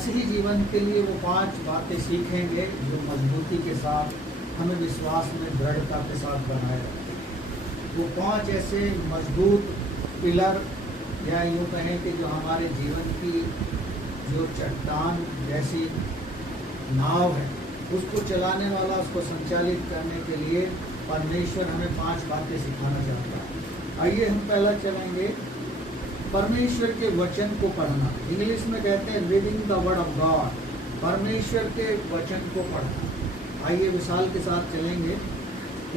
मसीही जीवन के लिए वो 5 बातें सीखेंगे जो मजबूती के साथ हमें विश्वास में दृढ़ता के साथ बनाए रखें। वो 5 ऐसे मजबूत पिलर, या यूँ कहें कि जो हमारे जीवन की जो चट्टान जैसी नाव है उसको चलाने वाला, उसको संचालित करने के लिए परमेश्वर हमें 5 बातें सिखाना चाहता है। आइए हम पहला चलेंगे परमेश्वर के वचन को पढ़ना। इंग्लिश में कहते हैं reading the word of God, परमेश्वर के वचन को पढ़ना। आइए विशाल के साथ चलेंगे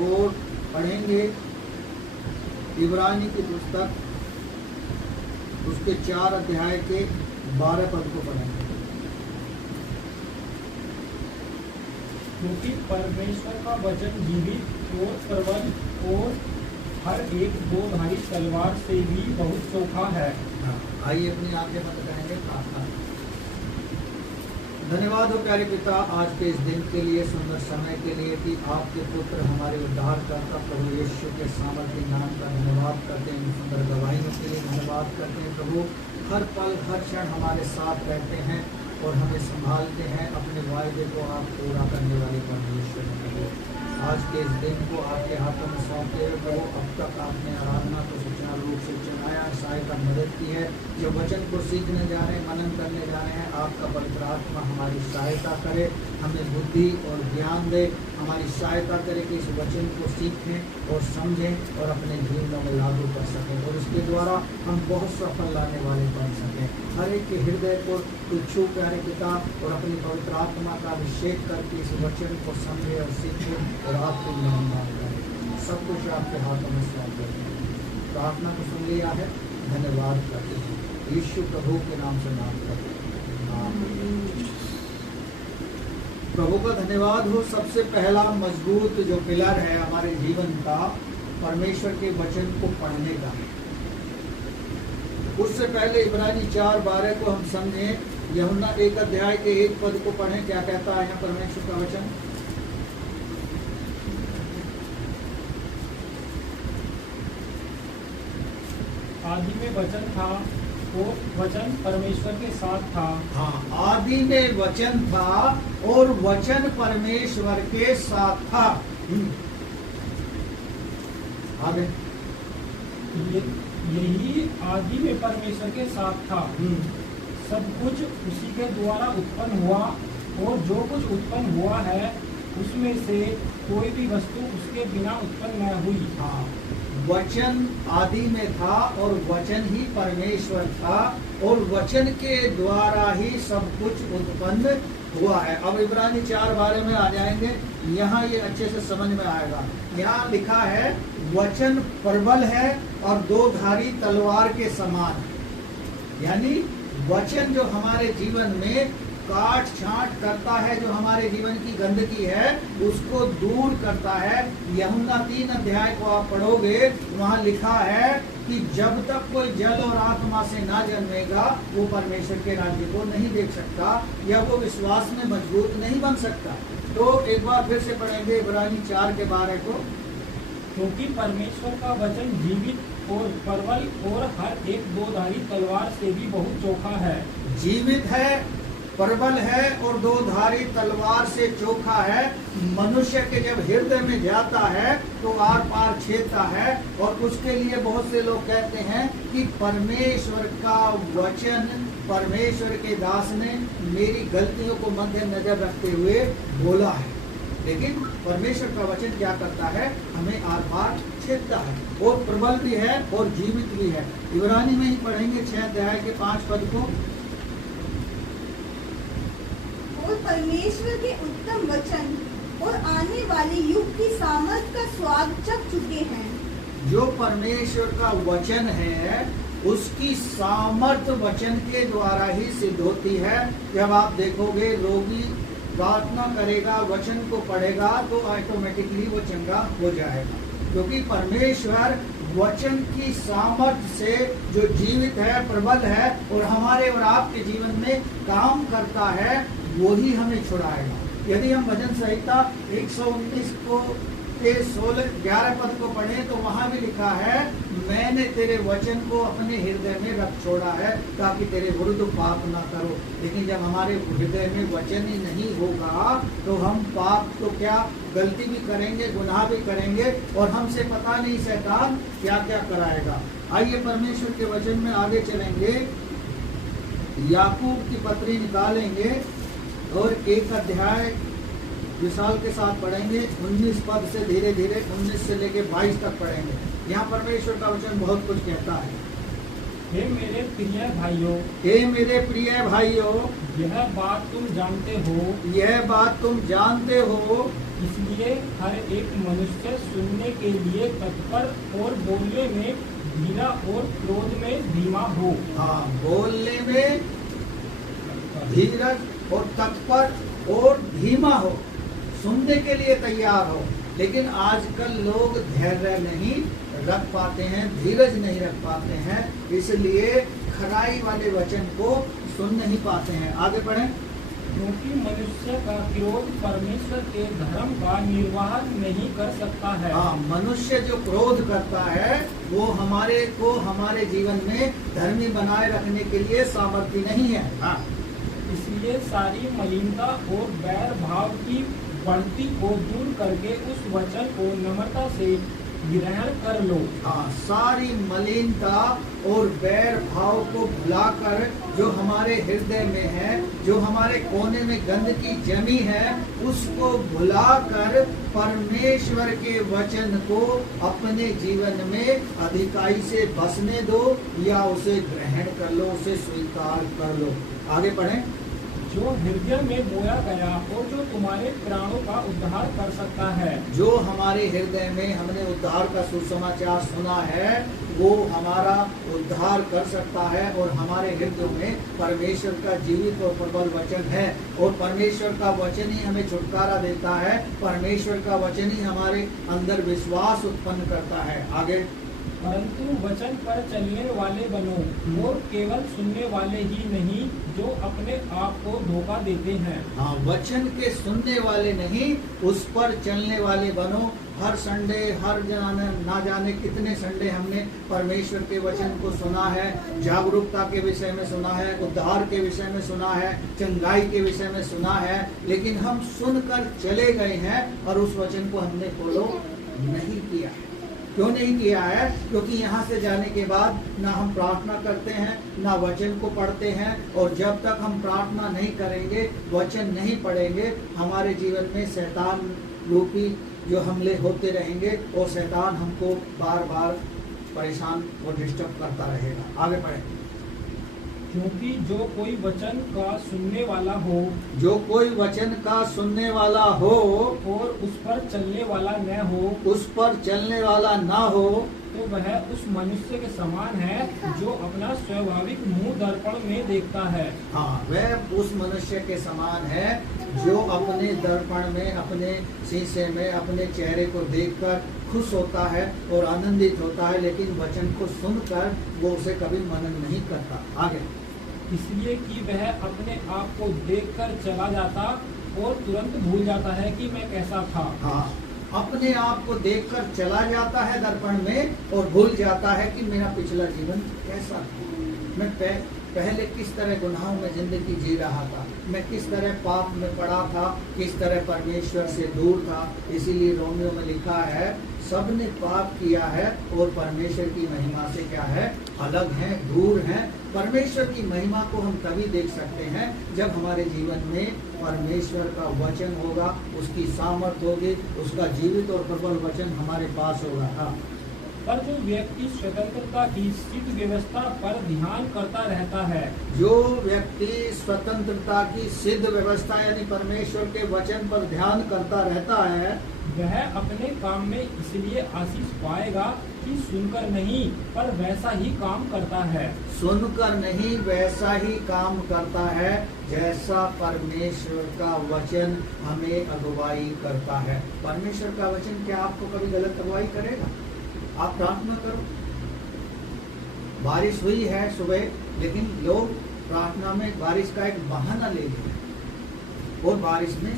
और पढ़ेंगे इब्रानी की पुस्तक, उसके 4 अध्याय के 12 पद को पढ़ेंगे। क्योंकि परमेश्वर का वचन जीवित और प्रबल और हर एक 2-धारी तलवार से भी बहुत चोखा है। आइए अपनी आंखें बंद करेंगे, प्रार्थना। धन्यवाद हो प्यारे पिता आज के इस दिन के लिए, सुंदर समय के लिए कि आपके पुत्र हमारे उद्धारकर्ता प्रभु यीशु के सामर्थ्य नाम का धन्यवाद करते हैं। सुंदर गवाहियों के लिए धन्यवाद करते हैं प्रभु। हर पल हर क्षण हमारे साथ रहते हैं और हमें संभालते हैं। अपने वायदे को आप पूरा करने वाले परमेश्वर हैं प्रभु। आज के इस दिन को आपके हाथों में सौंपते हुए प्रभु, अब तक आपने आराधना को सुचारू रूप से चलाया, सहायता मदद की है। जो वचन को सीखने जा रहे हैं, मनन करने जा रहे हैं, आपका पवित्र आत्मा हमारी सहायता करे, हमें बुद्धि और ज्ञान दे, हमारी सहायता करे कि इस वचन को सीखें और समझें और अपने जीवनों में लागू कर सकें और इसके द्वारा हम बहुत सफल लाने वाले बन सकें। हर एक के हृदय को इच्छू प्यारे पिता और अपनी पवित्र आत्मा का अभिषेक करके इस वचन को समझे और सीखे और आपको महिमा करें। सब कुछ आपके हाथों में सौंप देते हैं। प्रार्थना को सुन लिया है, धन्यवाद करते हैं यीशु प्रभु के नाम से नाम करते हैं। प्रभु का धन्यवाद हो। सबसे पहला मजबूत जो पिलर है हमारे जीवन का, परमेश्वर के वचन को पढ़ने का। उससे पहले इब्रानी 4:12 को हम समझें। यूहन्ना 1 अध्याय के 1 पद को पढ़ें, क्या कहता है यहाँ परमेश्वर का वचन। आदि में वचन था और वचन परमेश्वर के साथ था। हाँ, आदि में वचन था और वचन परमेश्वर के साथ था। आगे यही आदि में परमेश्वर के साथ था। सब कुछ उसी के द्वारा उत्पन्न हुआ और जो कुछ उत्पन्न हुआ है उसमें से कोई भी वस्तु उसके बिना उत्पन्न न हुई। हाँ, वचन आदि में था और वचन ही परमेश्वर था और वचन के द्वारा ही सब कुछ उत्पन्न हुआ है। अब इब्रानी 4:12 में आ जाएंगे, यहाँ ये अच्छे से समझ में आएगा। यहाँ लिखा है वचन प्रबल है और 2-धारी तलवार के समान, यानी वचन जो हमारे जीवन में काट छांट करता है, जो हमारे जीवन की गंदगी है उसको दूर करता है। यूहन्ना 3 अध्याय को आप पढ़ोगे, वहाँ लिखा है कि जब तक कोई जल और आत्मा से ना जन्मेगा वो परमेश्वर के राज्य को नहीं देख सकता या वो विश्वास में मजबूत नहीं बन सकता। तो एक बार फिर से पढ़ेंगे इब्रानी 4:12 को। क्योंकि परमेश्वर का वचन जीवित और प्रबल और हर एक 2-धारी तलवार से भी बहुत चोखा है। जीवित है, प्रबल है और 2-धारी तलवार से चोखा है। मनुष्य के जब हृदय में जाता है तो आर पार छेदता है। और उसके लिए बहुत से लोग कहते हैं कि परमेश्वर का वचन, परमेश्वर के दास ने मेरी गलतियों को मद्देनजर रखते हुए बोला है। लेकिन परमेश्वर का वचन क्या करता है, हमें आर पार छेदता है और प्रबल भी है और जीवित भी है। इब्रानी में ही पढ़ेंगे 6 अध्याय के 5 पद को। और परमेश्वर के उत्तम वचन और आने वाले युग की सामर्थ का स्वाद चख चुके हैं। जो परमेश्वर का वचन है उसकी सामर्थ वचन के द्वारा ही सिद्ध होती है। जब आप देखोगे रोगी प्रार्थना करेगा, वचन को पढ़ेगा तो ऑटोमेटिकली वो चंगा हो जाएगा, क्योंकि परमेश्वर वचन की सामर्थ से जो जीवित है, प्रबल है और हमारे और आपके जीवन में काम करता है, वो ही हमें छुड़ाएगा। यदि हम भजन संहिता 119 को 11 पद को पढ़ें तो वहां भी लिखा है, मैंने तेरे वचन को अपने हृदय में रख छोड़ा है ताकि तेरे विरुद्ध पाप ना करो। लेकिन जब हमारे हृदय में वचन ही नहीं होगा तो हम पाप तो क्या गलती भी करेंगे, गुनाह भी करेंगे, और हमसे पता नहीं शैतान क्या क्या कराएगा। आइए परमेश्वर के वचन में आगे चलेंगे, याकूब की पत्री निकालेंगे और 1 अध्याय विशाल के साथ पढ़ेंगे। 19 पद से धीरे धीरे 19 से लेके 22 तक पढ़ेंगे। यहाँ परमेश्वर का वचन बहुत कुछ कहता है। हे मेरे प्रिय भाइयों, हे मेरे प्रिय भाइयों, यह बात तुम जानते हो, यह बात तुम जानते हो, इसलिए हर एक मनुष्य सुनने के लिए तत्पर और बोलने में धीरा और क्रोध में धीमा हो। हाँ, बोलने में धीरज और तत्पर और धीमा हो, सुनने के लिए तैयार हो। लेकिन आजकल लोग धैर्य नहीं रख पाते हैं, धीरज नहीं रख पाते हैं, इसलिए खराई वाले वचन को सुन नहीं पाते हैं। आगे बढ़ें। क्योंकि मनुष्य का क्रोध परमेश्वर के धर्म का निर्वाह नहीं कर सकता है। हाँ, मनुष्य जो क्रोध करता है वो हमारे जीवन में धर्मी बनाए रखने के लिए सामर्थ्य नहीं है। हाँ, इसलिए सारी मलिनता और बैर भाव की बढ़ती को दूर करके उस वचन को नम्रता से ग्रहण कर लो। हाँ, सारी मलिनता और बैर भाव को भुलाकर जो हमारे हृदय में है, जो हमारे कोने में गंदगी जमी है, उसको भुलाकर परमेश्वर के वचन को अपने जीवन में अधिकाई से बसने दो या उसे ग्रहण कर लो, उसे स्वीकार कर लो। आगे पढ़ें। जो हृदय में बोया गया और जो तुम्हारे प्राणों का उद्धार कर सकता है। जो हमारे हृदय में हमने उद्धार का सुसमाचार सुना है वो हमारा उद्धार कर सकता है, और हमारे हृदय में परमेश्वर का जीवित और प्रबल वचन है, और परमेश्वर का वचन ही हमें छुटकारा देता है, परमेश्वर का वचन ही हमारे अंदर विश्वास उत्पन्न करता है। आगे। परंतु वचन पर चलने वाले बनो और केवल सुनने वाले ही नहीं जो अपने आप को धोखा देते हैं। हाँ, वचन के सुनने वाले नहीं, उस पर चलने वाले बनो। हर संडे, हर ना जाने कितने संडे हमने परमेश्वर के वचन को सुना है, जागरूकता के विषय में सुना है, उद्धार के विषय में सुना है, चंगाई के विषय में सुना है, लेकिन हम सुनकर चले गए हैं और उस वचन को हमने फॉलो नहीं किया। क्यों नहीं किया है? क्योंकि यहाँ से जाने के बाद ना हम प्रार्थना करते हैं, ना वचन को पढ़ते हैं, और जब तक हम प्रार्थना नहीं करेंगे, वचन नहीं पढ़ेंगे, हमारे जीवन में शैतान रूपी जो हमले होते रहेंगे, और शैतान हमको बार बार परेशान और डिस्टर्ब करता रहेगा। आगे बढ़े। क्योंकि जो कोई वचन का सुनने वाला हो, जो कोई वचन का सुनने वाला हो और उस पर चलने वाला न हो, उस पर चलने वाला ना हो, तो वह उस मनुष्य के समान है जो अपना स्वाभाविक मुंह दर्पण में देखता है। हाँ, वह उस मनुष्य के समान है जो अपने दर्पण में, अपने शीशे में अपने चेहरे को देखकर खुश होता है और आनंदित होता है, लेकिन वचन को सुनकर वो उसे कभी मनन नहीं करता। आगे। इसलिए कि वह अपने आप को देखकर चला जाता और तुरंत भूल जाता है कि मैं कैसा था। हाँ, अपने आप को देखकर चला जाता है दर्पण में और भूल जाता है कि मेरा पिछला जीवन कैसा था, मैं पहले किस तरह गुनाहों में जिंदगी जी रहा था, मैं किस तरह पाप में पड़ा था, किस तरह परमेश्वर से दूर था। इसीलिए रोमियो में लिखा है, सबने पाप किया है और परमेश्वर की महिमा से क्या है, अलग हैं, दूर हैं। परमेश्वर की महिमा को हम तभी देख सकते हैं जब हमारे जीवन में परमेश्वर का वचन होगा, उसकी सामर्थ होगी, उसका जीवित और प्रबल वचन हमारे पास होगा। हाँ। पर जो व्यक्ति स्वतंत्रता की सिद्ध व्यवस्था पर ध्यान करता रहता है, जो व्यक्ति स्वतंत्रता की सिद्ध व्यवस्था यानी परमेश्वर के वचन पर ध्यान करता रहता है, वह अपने काम में इसलिए आशीष पाएगा कि सुनकर नहीं पर वैसा ही काम करता है। सुनकर नहीं, वैसा ही काम करता है जैसा परमेश्वर का वचन हमें अगुवाई करता है। परमेश्वर का वचन क्या आपको कभी गलत अगुवाई करेगा? आप प्रार्थना करो। बारिश हुई है सुबह, लेकिन लोग प्रार्थना में बारिश का एक बहाना ले लिए और बारिश में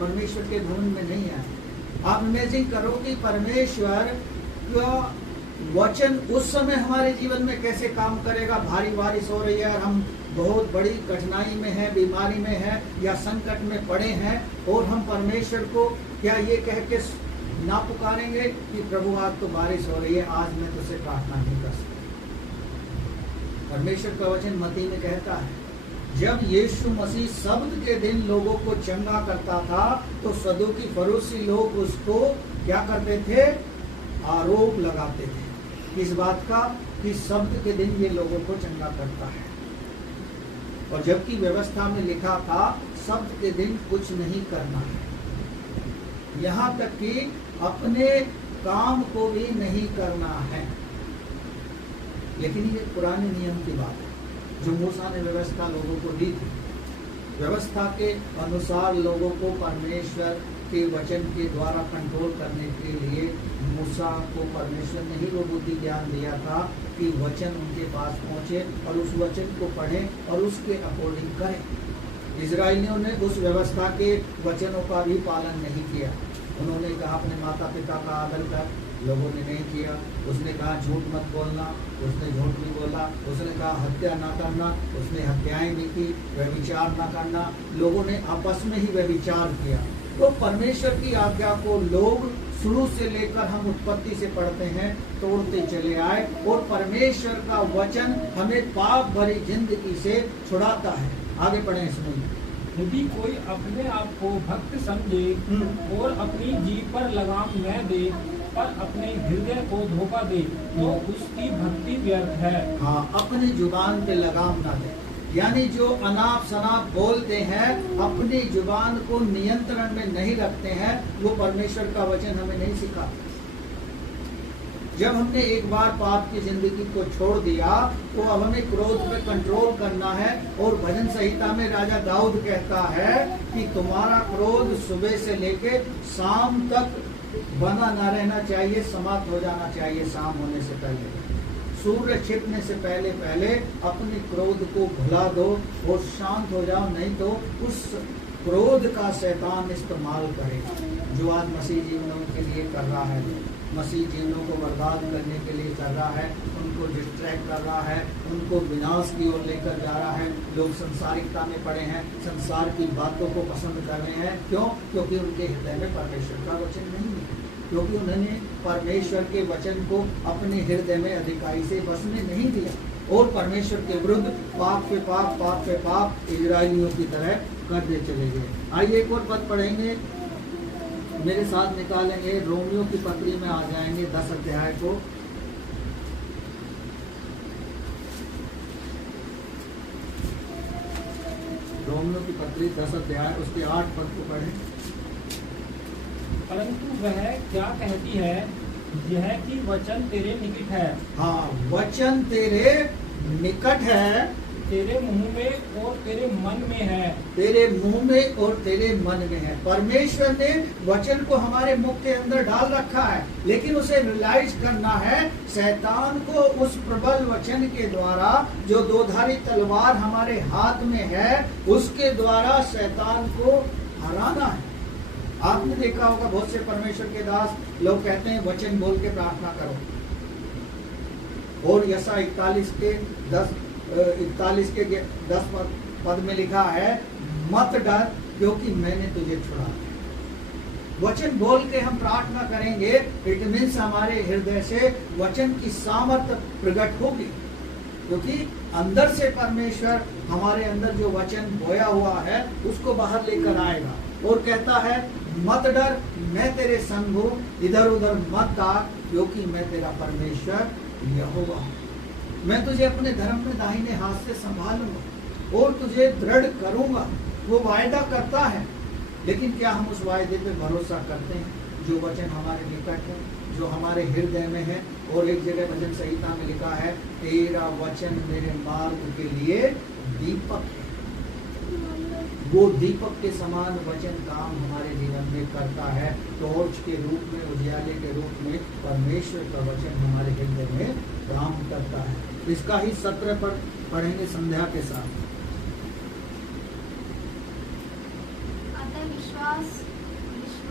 परमेश्वर के भवन में नहीं आए। आप इमेजिन करो कि परमेश्वर का वचन उस समय हमारे जीवन में कैसे काम करेगा। भारी बारिश हो रही है और हम बहुत बड़ी कठिनाई में हैं, बीमारी में हैं या संकट में पड़े हैं, और हम परमेश्वर को क्या ये कह के ना पुकारेंगे कि प्रभु आज तो बारिश हो रही है, आज मैं तुझसे प्रार्थना नहीं कर सकता। परमेश्वर का वचन मत्ती में कहता है, जब यीशु मसीह शब्द के दिन लोगों को चंगा करता था तो सदूकी फरीसी लोग उसको क्या करते थे, आरोप लगाते थे इस बात का कि शब्द के दिन ये लोगों को चंगा करता है, और जबकि व्यवस्था में लिखा था शब्द के दिन कुछ नहीं करना है, यहाँ तक कि अपने काम को भी नहीं करना है। लेकिन ये पुराने नियम की बात है जो मूसा ने व्यवस्था लोगों को दी थी। व्यवस्था के अनुसार लोगों को परमेश्वर के वचन के द्वारा कंट्रोल करने के लिए मूसा को परमेश्वर ने ही वो बुद्धि ज्ञान दिया था कि वचन उनके पास पहुंचे और उस वचन को पढ़ें और उसके अकॉर्डिंग करें। इजरायलियों ने उस व्यवस्था के वचनों का भी पालन नहीं किया। उन्होंने कहा अपने माता पिता का आदर कर, लोगों ने नहीं किया। उसने कहा झूठ मत बोलना, उसने झूठ नहीं बोला। उसने कहा हत्या ना करना, उसने हत्याएं नहीं की। व्यभिचार ना करना, लोगों ने आपस में ही व्यभिचार किया। तो परमेश्वर की आज्ञा को लोग शुरू से लेकर हम उत्पत्ति से पढ़ते हैं तोड़ते चले आए, और परमेश्वर का वचन हमें पाप भरी जिंदगी से छुड़ाता है। आगे पढ़ें इसमें। यदि कोई अपने आप को भक्त समझे और अपनी जीभ पर लगाम न दे पर अपने हृदय को धोखा दे तो उसकी भक्ति व्यर्थ है। हाँ, अपनी जुबान पे लगाम ना दे, यानी जो अनाप शनाप बोलते हैं, अपनी जुबान को नियंत्रण में नहीं रखते हैं, वो परमेश्वर का वचन हमें नहीं सिखाता। जब हमने एक बार पाप की जिंदगी को छोड़ दिया तो अब हमें क्रोध पे कंट्रोल करना है। और भजन संहिता में राजा दाऊद कहता है कि तुम्हारा क्रोध सुबह से लेके शाम तक बना ना रहना चाहिए, समाप्त हो जाना चाहिए शाम होने से पहले। सूर्य छिपने से पहले पहले अपने क्रोध को भुला दो और शांत हो जाओ, नहीं तो उस क्रोध का शैतान इस्तेमाल करेगा जो आज मसीह जीवनों के लिए कर रहा है। मसीह जीवनों को बर्बाद करने के लिए कर रहा है, उनको डिस्ट्रैक्ट कर रहा है, उनको विनाश की ओर लेकर जा रहा है। लोग संसारिकता में पड़े हैं, संसार की बातों को पसंद कर रहे हैं। क्यों? क्योंकि उनके हृदय में परमेश्वर का वचन नहीं है, क्योंकि उन्होंने परमेश्वर के वचन को अपने हृदय में अधिकारी से बसने नहीं दिया, और परमेश्वर के विरुद्ध पाप पे पाप, पाप पे पाप इजरायलियों की तरह करते चले गए। आइए एक और पद पढ़ेंगे, मेरे साथ निकालेंगे, रोमियो की पत्री में आ जाएंगे 10 अध्याय को। रोमियो की पत्री 10 अध्याय उसके 8 पद को पढ़ें। परंतु वह क्या कहती है, यह कि वचन तेरे निकट है। हाँ, वचन तेरे निकट है, तेरे मुंह में और तेरे मन में है। तेरे मुंह में और तेरे मन में है। परमेश्वर ने वचन को हमारे मुख के अंदर डाल रखा है, लेकिन उसे रियलाइज करना है। शैतान को उस प्रबल वचन के द्वारा, जो दोधारी तलवार हमारे हाथ में है, उसके द्वारा शैतान को हराना है। आपने देखा होगा बहुत से परमेश्वर के दास लोग कहते हैं वचन बोल के प्रार्थना करो, और यशा 41 के 10 पद में लिखा है, मत डर क्योंकि मैंने तुझे छुड़ा दिया। वचन बोल के हम प्रार्थना करेंगे, इट मीन्स हमारे हृदय से वचन की सामर्थ्य प्रकट होगी, क्योंकि अंदर से परमेश्वर हमारे अंदर जो वचन बोया हुआ है उसको बाहर लेकर आएगा और कहता है मत डर, मैं तेरे संग हूं, इधर उधर मत ताक, क्योंकि मैं तेरा परमेश्वर यहोवा हूं। मैं तुझे अपने धर्म में दाहिने हाथ से संभालूंगा और तुझे दृढ़ करूंगा। वो वायदा करता है, लेकिन क्या हम उस वायदे पे भरोसा करते हैं? जो वचन हमारे निकट है, जो हमारे हृदय में है। और एक जगह भजन संहिता में लिखा है, तेरा वचन मेरे मार्ग के लिए दीपक है। वो दीपक के समान वचन काम हमारे जीवन में करता है। टॉर्च के रूप में, उजियाले के रूप में परमेश्वर का वचन हमारे हृदय में काम करता है। इसका ही सत्र पर पढ़ेंगे संध्या के साथ। अतः विश्वास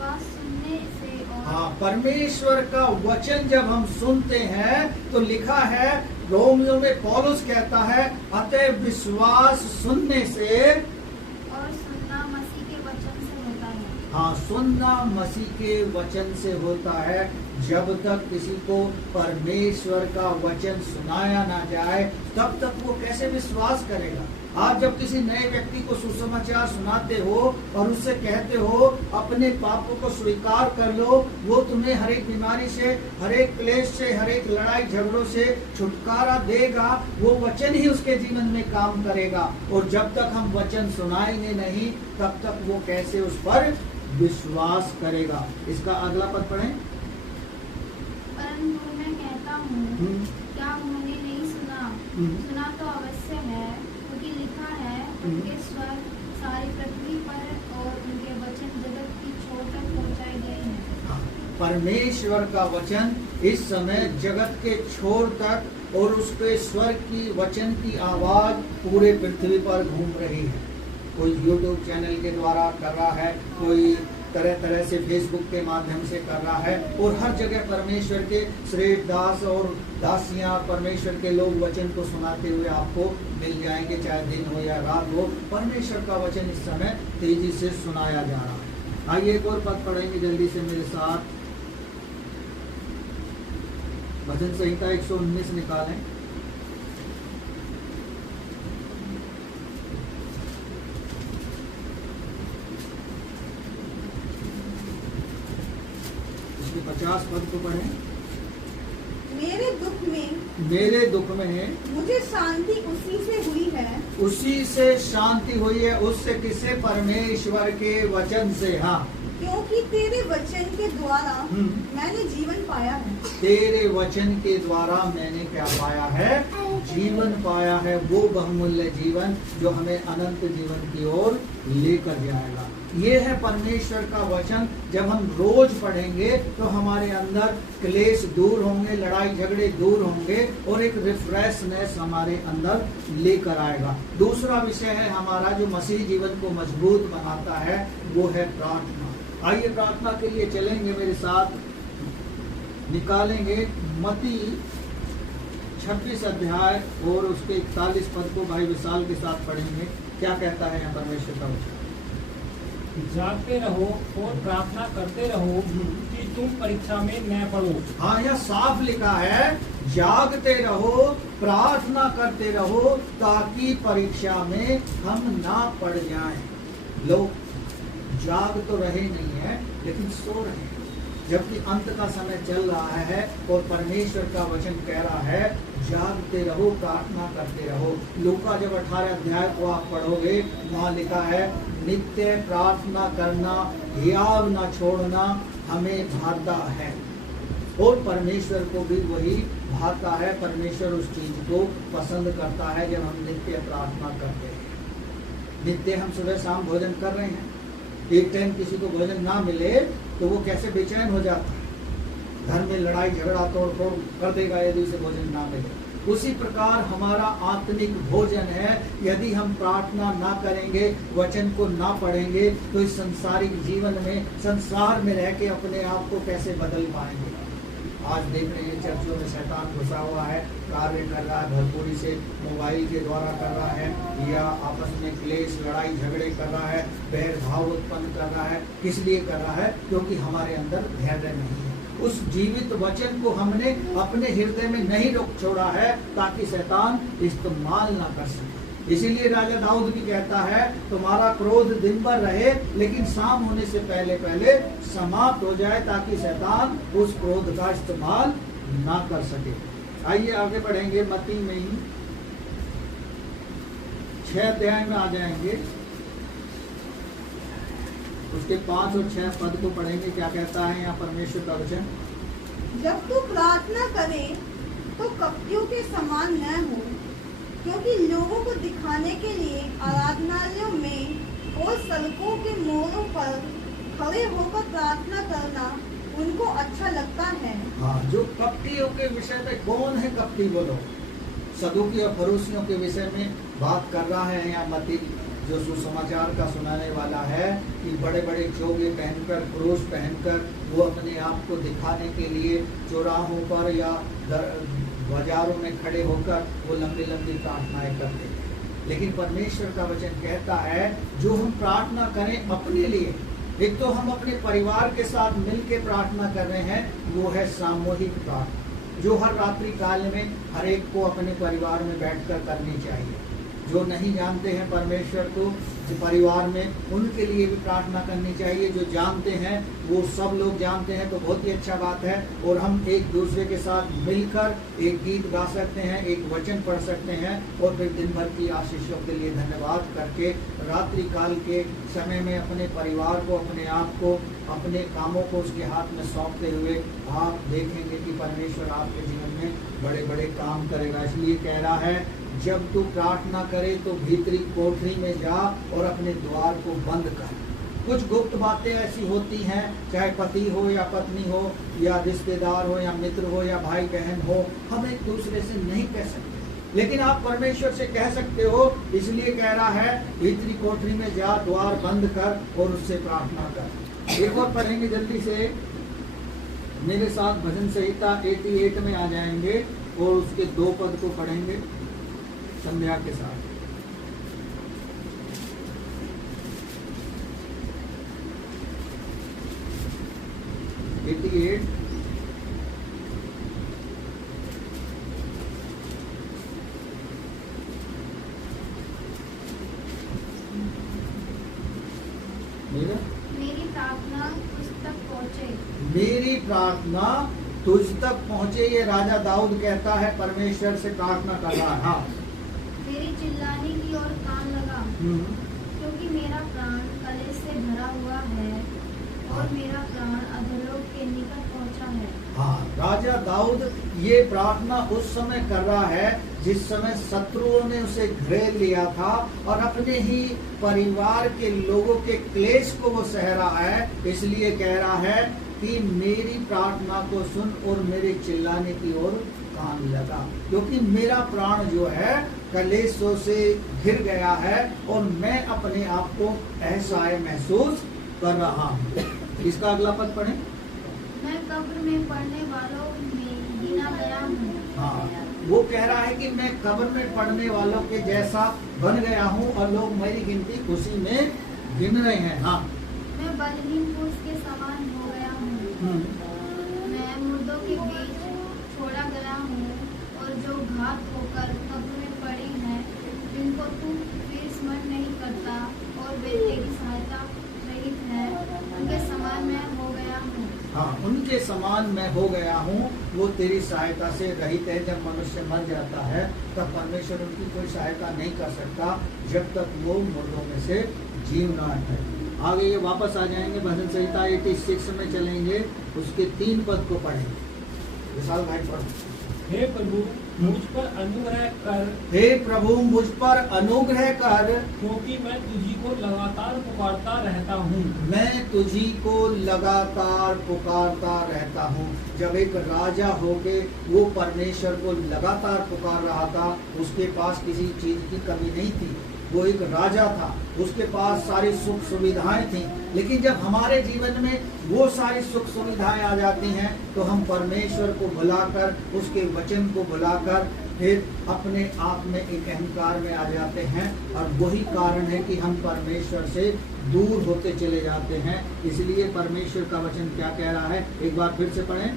विश्वास सुनने से और हाँ, परमेश्वर का वचन जब हम सुनते हैं तो लिखा है रोमियो में पौलुस कहता है अतः विश्वास सुनने से और सुनना मसीह के वचन से होता है। हाँ, सुनना मसीह के वचन से होता है। जब तक किसी को परमेश्वर का वचन सुनाया ना जाए तब तक वो कैसे विश्वास करेगा। आप जब किसी नए व्यक्ति को सुसमाचार सुनाते हो और उससे कहते हो अपने पापों को स्वीकार कर लो, वो तुम्हें हर एक बीमारी से, हर एक क्लेश से, हर एक लड़ाई झगड़ों से छुटकारा देगा, वो वचन ही उसके जीवन में काम करेगा। और जब तक हम वचन सुनाएंगे नहीं तब तक वो कैसे उस पर विश्वास करेगा। इसका अगला पद पढ़ें। परंतु मैं कहता हूँ क्या उन्होंने नहीं सुना? सुना तो अवश्य है, क्योंकि लिखा है उनके स्वर सारी पृथ्वी पर और उनके वचन जगत की छोर तक पहुँचाए गए हैं। परमेश्वर का वचन इस समय जगत के छोर तक और उसके स्वर की वचन की आवाज पूरे पृथ्वी पर घूम रही है। कोई यूट्यूब चैनल के द्वारा कर रहा है, कोई तरह तरह से फेसबुक के माध्यम से कर रहा है, और हर जगह परमेश्वर के श्रेष्ठ दास और दासियां परमेश्वर के लोग वचन को सुनाते हुए आपको मिल जाएंगे, चाहे दिन हो या रात हो। परमेश्वर का वचन इस समय तेजी से सुनाया जा रहा है। आइए एक और पद पढ़ेंगे जल्दी से मेरे साथ। भजन संहिता 119 निकालें। इसमें 50 पद को पढ़ें। मेरे दुख में मुझे शांति उसी से हुई है। उसी से शांति हुई है। उससे किसे? परमेश्वर के वचन से। हाँ, क्योंकि तेरे वचन के द्वारा मैंने जीवन पाया है। तेरे वचन के द्वारा मैंने क्या पाया है? जीवन पाया है। वो बहुमूल्य जीवन जो हमें अनंत जीवन की ओर लेकर जाएगा। ये है परमेश्वर का वचन। जब हम रोज पढ़ेंगे तो हमारे अंदर क्लेश दूर होंगे, लड़ाई झगड़े दूर होंगे और एक रिफ्रेशनेस हमारे अंदर लेकर आएगा। दूसरा विषय है हमारा जो मसीह जीवन को मजबूत बनाता है, वो है प्रार्थना। आइए प्रार्थना के लिए चलेंगे मेरे साथ। निकालेंगे मत्ती 26 अध्याय और उसके 41 पद को भाई विशाल के साथ पढ़ेंगे। क्या कहता है यहाँ परमेश्वर का वचन? जागते रहो और प्रार्थना करते रहो कि तुम परीक्षा में न पड़ो। हाँ, यह साफ लिखा है, जागते रहो, प्रार्थना करते रहो ताकि परीक्षा में हम ना पड़ जाएं। लोग जाग तो रहे नहीं है लेकिन सो रहे हैं, जबकि अंत का समय चल रहा है और परमेश्वर का वचन कह रहा है जागते रहो, प्रार्थना करते रहो। लूका जब 18 अध्याय को आप पढ़ोगे, वहाँ लिखा है नित्य प्रार्थना करना, हियाव न छोड़ना हमें भाता है। और परमेश्वर को भी वही भाता है। परमेश्वर उस चीज को पसंद करता है जब हम नित्य प्रार्थना करते हैं। नित्य हम सुबह शाम भोजन कर रहे हैं, एक टाइम किसी को भोजन ना मिले तो वो कैसे बेचैन हो जाता है, घर में लड़ाई झगड़ा तोड़ फोड़ कर देगा यदि उसे भोजन ना मिले। उसी प्रकार हमारा आत्मिक भोजन है। यदि हम प्रार्थना ना करेंगे, वचन को ना पढ़ेंगे, तो इस संसारिक जीवन में, संसार में रह के अपने आप को कैसे बदल पाएंगे। आज देख रहे हैं चर्चों में शैतान घुसा हुआ है, कार्य कर रहा है भरपूरी से, मोबाइल के द्वारा कर रहा है या आपस में क्लेश लड़ाई झगड़े कर रहा है, बैर भाव उत्पन्न कर रहा है। किस लिए कर रहा है? क्योंकि हमारे अंदर धैर्य नहीं है। उस जीवित वचन को हमने अपने हृदय में नहीं रोक छोड़ा है ताकि शैतान इस्तेमाल ना कर सके। इसीलिए राजा दाऊद भी कहता है तुम्हारा क्रोध दिन भर रहे लेकिन शाम होने से पहले पहले समाप्त हो जाए, ताकि शैतान उस क्रोध का इस्तेमाल ना कर सके। आइए आगे बढ़ेंगे। मत्ती में ही 6 अध्याय में आ जाएंगे, उसके 5 और 6 पद को पढ़ेंगे। क्या कहता है यहाँ परमेश्वर का वचन? जब तू प्रार्थना करे तो कपटियों के समान न हो, क्योंकि लोगों को दिखाने के लिए आराधनालयों में और सड़कों के मोड़ों पर खड़े होकर प्रार्थना करना उनको अच्छा लगता है। हाँ, जो कपटियों के विषय में, कौन है कपटी? बोलो। सदूकी और फरीसियों के विषय में बात कर रहा है यहाँ मत्ती जो सुसमाचार का सुनाने वाला है कि बड़े बड़े चोगे पहनकर, क्रूस पहनकर वो अपने आप को दिखाने के लिए चौराहों पर या बाजारों में खड़े होकर वो लंबी लंबी प्रार्थनाएं करते थे। लेकिन परमेश्वर का वचन कहता है जो हम प्रार्थना करें अपने लिए, एक तो हम अपने परिवार के साथ मिलकर प्रार्थना कर रहे हैं, वो है सामूहिक प्रार्थना, जो हर रात्रि काल में हर एक को अपने परिवार में बैठकर करनी चाहिए। जो नहीं जानते हैं परमेश्वर को जो परिवार में, उनके लिए भी प्रार्थना करनी चाहिए। जो जानते हैं वो सब लोग जानते हैं तो बहुत ही अच्छा बात है। और हम एक दूसरे के साथ मिलकर एक गीत गा सकते हैं, एक वचन पढ़ सकते हैं और फिर दिन भर की आशीषों के लिए धन्यवाद करके रात्रि काल के समय में अपने परिवार को, अपने आप को, अपने कामों को उसके हाथ में सौंपते हुए आप देखेंगे कि परमेश्वर आपके जीवन में बड़े बड़े काम करेगा। इसलिए कह रहा है जब तू प्रार्थना करे तो भीतरी कोठरी में जा और अपने द्वार को बंद कर। कुछ गुप्त बातें ऐसी होती हैं, चाहे पति हो या पत्नी हो या रिश्तेदार हो या मित्र हो या भाई बहन हो, हम एक दूसरे से नहीं कह सकते, लेकिन आप परमेश्वर से कह सकते हो। इसलिए कह रहा है भीतरी कोठरी में जा, द्वार बंद कर और उससे प्रार्थना कर। एक और पढ़ेंगे जल्दी से, मेरे साथ भजन संहिता 88 में आ जाएंगे और उसके 2 पद को पढ़ेंगे संध्या के साथ। मेरी प्रार्थना तुझ तक पहुँचे। मेरी प्रार्थना तुझ तक पहुँचे, ये राजा दाऊद कहता है, परमेश्वर से प्रार्थना कर रहा है। हाँ, मेरी चिल्लाने की ओर कान लगा, क्योंकि मेरा प्राण कलेश से भरा हुआ है और मेरा प्राण अधोलोक के निकट पहुंचा है। हाँ, राजा दाऊद ये प्रार्थना उस समय कर रहा है जिस समय शत्रुओं ने उसे घेर लिया था और अपने ही परिवार के लोगों के क्लेश को वो सह रहा है। इसलिए कह रहा है कि मेरी प्रार्थना को सुन और मेरे चिल्लाने की ओर कान लगा, क्योंकि मेरा प्राण जो है कलेशों से घिर गया है और मैं अपने आप को असहाय महसूस कर रहा हूँ। इसका अगला पद पढ़ें। मैं कब्र में पड़ने वालों में गिना गया हूँ। हाँ, वो कह रहा है कि मैं कब्र में पड़ने वालों के जैसा बन गया हूँ और लोग मेरी गिनती खुशी में गिन रहे हैं। हाँ, मैं बलहीन पुरुष के समान हो गया हूँ। मैं मुर्दों के बीच छोड़ा गया हूँ और जो घात होकर कब्र में पड़े हैं, जिनको तू फिर स्मरण नहीं करता और वे तेरी सहायता रहित है, उनके समान मैं हो गया हूँ। हाँ, उनके समान मैं हो गया हूँ, वो तेरी सहायता से रहित है। जब मनुष्य मर जाता है तब परमेश्वर उनकी कोई सहायता नहीं कर सकता जब तक वो मुर्दों में से जीवना है। आगे ये वापस आ जाएंगे, भजन संहिता 86 में चलेंगे, उसके 3 पद को पढ़ेंगे। विशाल भाई पढ़ो। हे प्रभु मुझ पर अनुग्रह कर, हे प्रभु मुझ पर अनुग्रह कर, क्योंकि मैं तुझी को लगातार पुकारता रहता हूँ। मैं तुझी को लगातार पुकारता रहता हूँ। जब एक राजा होके वो परमेश्वर को लगातार पुकार रहा था, उसके पास किसी चीज की कमी नहीं थी। वो एक राजा था, उसके पास सारी सुख सुविधाएं थी। लेकिन जब हमारे जीवन में वो सारी सुख सुविधाएं आ जाती हैं तो हम परमेश्वर को भुलाकर, उसके वचन को भुलाकर फिर अपने आप में एक अहंकार में आ जाते हैं और वही कारण है कि हम परमेश्वर से दूर होते चले जाते हैं। इसलिए परमेश्वर का वचन क्या कह रहा है, एक बार फिर से पढ़ें।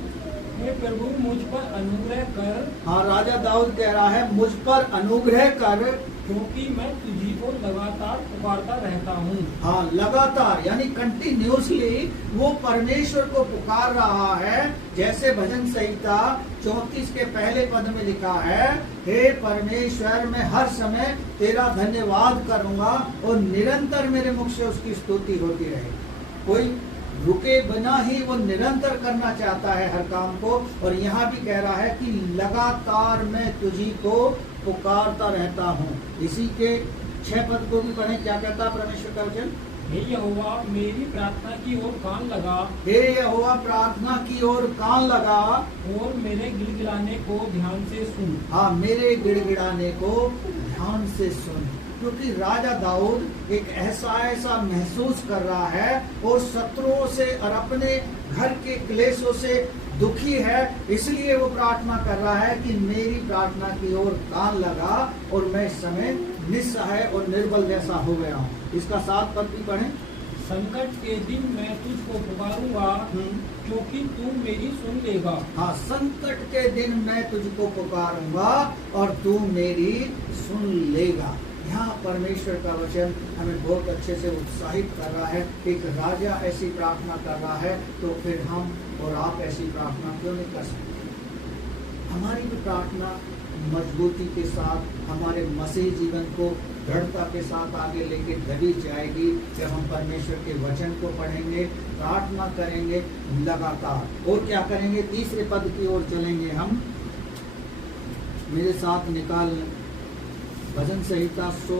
हे प्रभु मुझ पर अनुग्रह कर। हाँ, राजा दाऊद कह रहा है मुझ पर अनुग्रह कर, क्योंकि मैं तुझी को लगातार पुकारता रहता हूँ। हाँ, लगातार यानी कंटिन्यूसली वो परमेश्वर को पुकार रहा है। जैसे भजन संहिता 34 के पहले पद में लिखा है, हे परमेश्वर मैं हर समय तेरा धन्यवाद करूंगा और निरंतर मेरे मुख से उसकी स्तुति होती रहेगी। कोई रुके बिना ही वो निरंतर करना चाहता है हर काम को। और यहाँ भी कह रहा है कि लगातार मैं तुझी को पुकारता रहता हूँ। इसी के 6 पद को भी पढ़ें, क्या कहता परमेश्वर का वचन। हे यहोवा मेरी प्रार्थना की ओर कान लगा हे यहोवा प्रार्थना की ओर कान लगा और मेरे गिड़गिड़ाने को ध्यान से सुन। हाँ, मेरे गिड़गिड़ाने को ध्यान से सुन। क्योंकि राजा दाऊद एक ऐसा महसूस कर रहा है और शत्रुओं से और अपने घर के क्लेशों से दुखी है, इसलिए वो प्रार्थना कर रहा है कि मेरी प्रार्थना की ओर कान लगा और मैं इस समय निस्सहाय और निर्बल जैसा हो गया हूँ। इसका 7 पद भी पढ़ें। संकट के दिन मैं तुझको पुकारूंगा क्योंकि तू मेरी सुन लेगा। हाँ, संकट के दिन मैं तुझको पुकारूंगा और तू मेरी सुन लेगा। यहाँ परमेश्वर का वचन हमें बहुत अच्छे से उत्साहित कर रहा है। एक राजा ऐसी प्रार्थना कर रहा है तो फिर हम और आप ऐसी प्रार्थना क्यों नहीं कर सकते? हमारी भी प्रार्थना मजबूती के साथ हमारे मसीही जीवन को दृढ़ता के साथ आगे लेके बढ़ी जाएगी जब हम परमेश्वर के वचन को पढ़ेंगे, प्रार्थना करेंगे लगातार। और क्या करेंगे? तीसरे पद की ओर चलेंगे हम। मेरे साथ निकाल भजन संहिता 100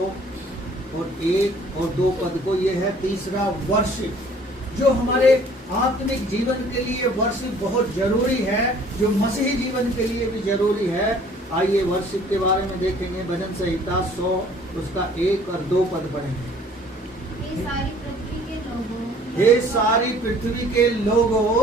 और 1 और 2 पद को। ये है तीसरा वर्शिप, जो हमारे आत्मिक जीवन के लिए वर्शिप बहुत जरूरी है, जो मसीही जीवन के लिए भी जरूरी है। आइए वर्शिप के बारे में देखेंगे। भजन संहिता 100 उसका 1 और 2 पद पढ़ेंगे। हे सारी पृथ्वी के लोगों, हे सारी पृथ्वी के लोगों,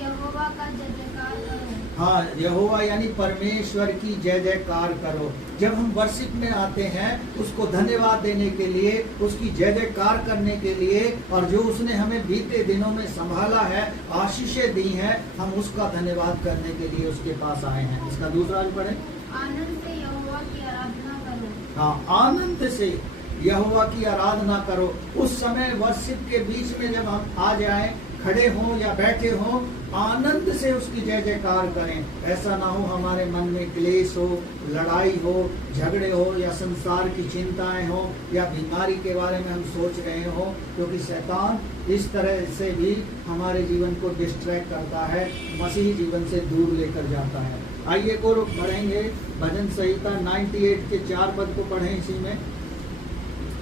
यहोवा का जय जयकार करो। हाँ, यहोवा यानी परमेश्वर की जय जयकार करो। जब हम वर्शिप में आते हैं उसको धन्यवाद देने के लिए, उसकी जय जयकार करने के लिए, और जो उसने हमें बीते दिनों में संभाला है, आशीषें दी हैं, हम उसका धन्यवाद करने के लिए उसके पास आए हैं। इसका दूसरा भी पढ़ें। आनंद से यहोवा की आराधना करो। हाँ, आनंद से यहोवा की आराधना करो। उस समय वर्शिप के बीच में जब हम आ जाएं, खड़े हों या बैठे हों, आनंद से उसकी जय जयकार करें। ऐसा ना हो हमारे मन में क्लेश हो, लड़ाई हो, झगड़े हो, या संसार की चिंताएं हो, या बीमारी के बारे में हम सोच रहे हो, क्योंकि शैतान इस तरह से भी हमारे जीवन को डिस्ट्रैक्ट करता है, मसीही जीवन से दूर लेकर जाता है। आइए को पढ़ेंगे भजन संहिता 98 के 4 पद को पढ़ें। इसी में